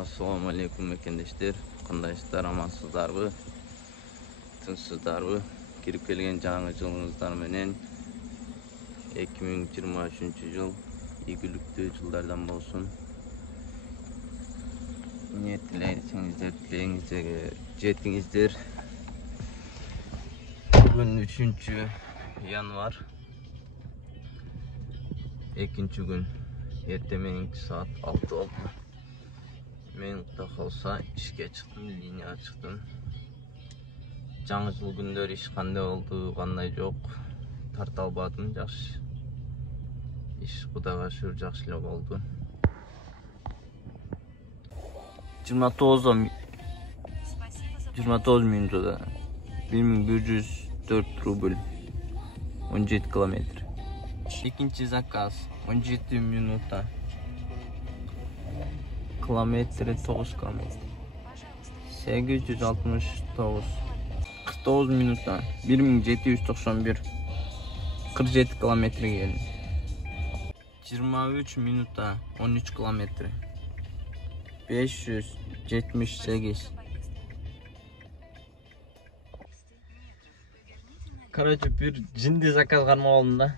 Assalamu alaikum mekendештер. Кандайсыздар, амансыздарбы? Тынчсыздарбы? Кирип келген жаңы жылыңыздар менен 2023-жыл ийгиликтүү жылдардан болсун. Ниет тилейсиңиздер, тилегиңиздерге жетиңиздер. Бүгүн 3-январ. Экинчи күн. Эрте мененки саат 6 болду. Мен Кудай калса ишке чыктым, линияга чыктым. Жаңы жыл күндөрү иш кандай болду, кандай жок тарта албадым. Жакшы. Иш Кудайга шүгүр жакшы эле болду. 29 минутада 1104 рубль 17 километр. Экинчи заказ 17 минута. Kilometre 9 kilometre. 869 49 minuta 1791 47 kilometre geldi. 23 minuta 13 kilometre 578. Короче, bir жинди заказ кармак алдым да.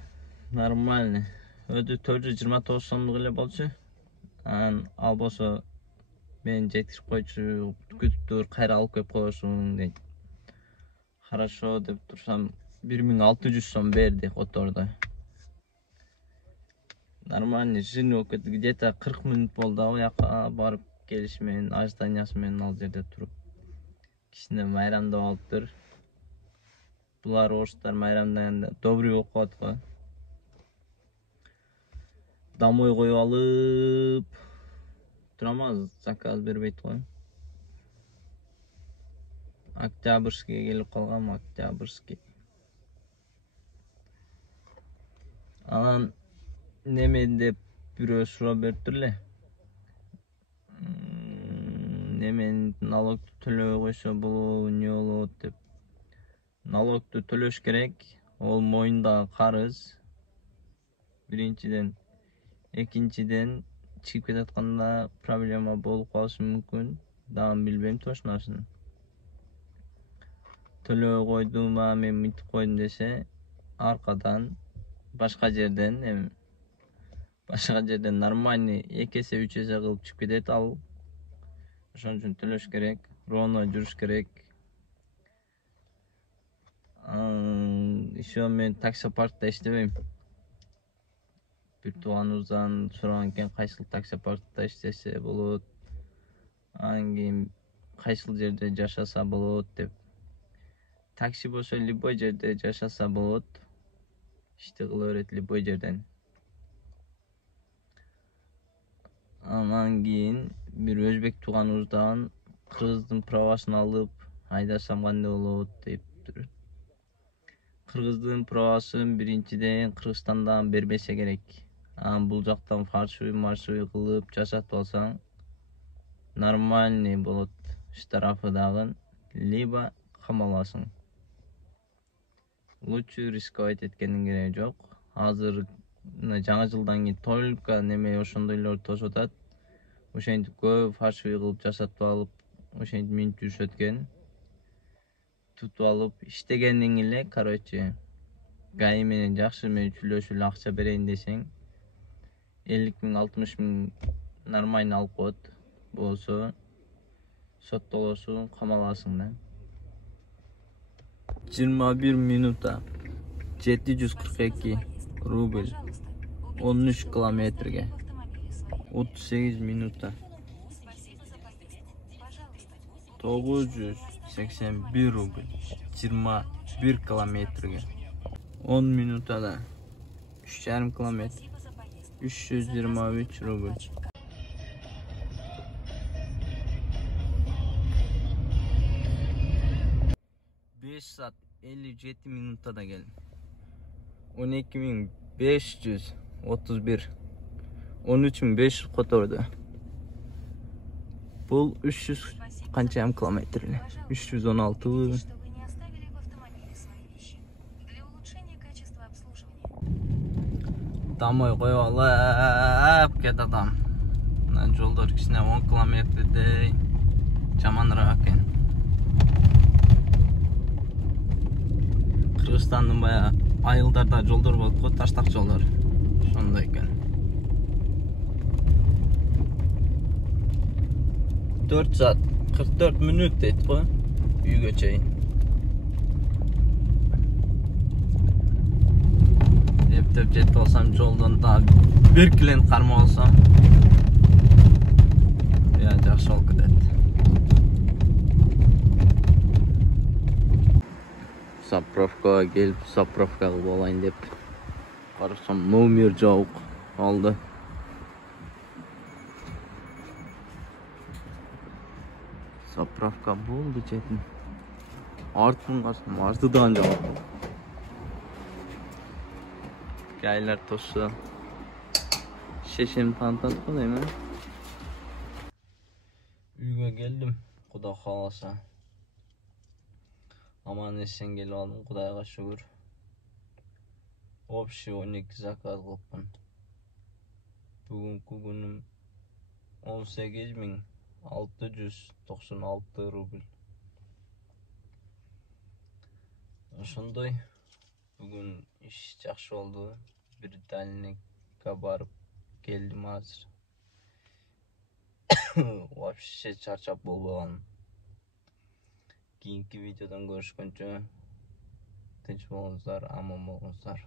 Нормальный. Өтө 429 сомдук эле болчу. Ал болсо мен жеткирип койчу, күтүп тур, кайра алып келип коесуң дейт. Хорошо деп турсам 1600 сом берди котордо. Нормальный жин болуп кетти. Где-то 40 минут болду ал жака барып келиш менен, ожиданиясы менен ал жерде туруп. Кичине майрамдап алыптыр. Булар орустар майрамдаганда добрый болуп калат го. Домой коюп алып турамыз, заказ бербейт го. Октябрьскийге келип калгам, Октябрьский. Анан немен деп бирөө сурап бериптир эле. Немен налогду төлөбөй койсо болобу, эмне болот деп. Налогду төлөш керек. Ол моюндагы карыз. Биринчиден, экинчиден чыгып кетатканда проблема болуп калышы мүмкүн. Дагы билбейм точносын. Төлөбөй койдум, мен мынтип койдум десе, аркадан башка жерден нормальный 2 эсе 3 эсе кылып чыгып кетет ал. Ошон үчүн төлөш керек, ровно жүрүш керек. Еще мен таксопаркта иштебейм. Bir tuğanızdan soranken kayısıl taksoparkta işlese bolot. Hangi kayısıl yerde yaşasa bolot dep. Taksi bolsa liboy yerde yaşasa bolot. İşte kılı öğret liboy yerden. Anan keyin bir Özbek tuğanızdan Kırgızdın pravasını alıp haydasam kандай bolot deyip durur. Kırgızdın pravasın birinciden Kırgızстандан бербесе керек. Бул жактан фаршуй кылып жашатып алсаң нормальный болот. Штрафы дагы либо камаласың. Лучше рисковать эткендин кереги жок. Азыр жаңы жылдан кийин только неме ошондойлор тосуп атат. Ошентип көп фаршуй кылып жашатып алып, ошентип минип жүрүшөт экен. Тутуп алып иштегениң эле, короче, гай менен жакшы менен сүйлөшүп эле акча берейин десең 50 000 60 000 нормально алып коет. Болсо соттолосуң, камаласың да. 21 минута 742 рубль 13 километрге. 38 минута 981 рубль 21 километрге. 10 минутада 3,5 километр 323 рубль. 5 saat 57 minutada geldim. 12.531 13.500 kotordu. Bu 300 kançayam kilometre. 316. Домой коюп алып кетатам. Жолдор кичине 10 километрдей жаманыраак экен. Кыргызстандын баягы айылдарда жолдор болот го, таштак жолдор. Ошондой экен. 4 saat 44 minut дейт го үйгө чейин. Эптеп жетип алсам жолдон дагы бир килен кармап алсам, я жакшы болуп кетет. Заправкага келип, заправка кылып алайын деп карасам, номер жок алды. Заправка болду жетин. Артын карасам, артыдан жок. Gaylar toşu şeşem tanıtat ko deymi? Uyga geldim, Kuda kalasa. Aman esen gelip aldım, Kudayga şükür. Общий 12 zakaz kılıpmın. Bugünkü günüm 18.696 rubl. Ошондой. Bugün iş жақсы oldu. Bir dalinikka barıp geldim hazır. Вообще çarçap bolбаган. Keyinki videodan görüşkөнчө tinch болуңуздар, аман болуңуздар.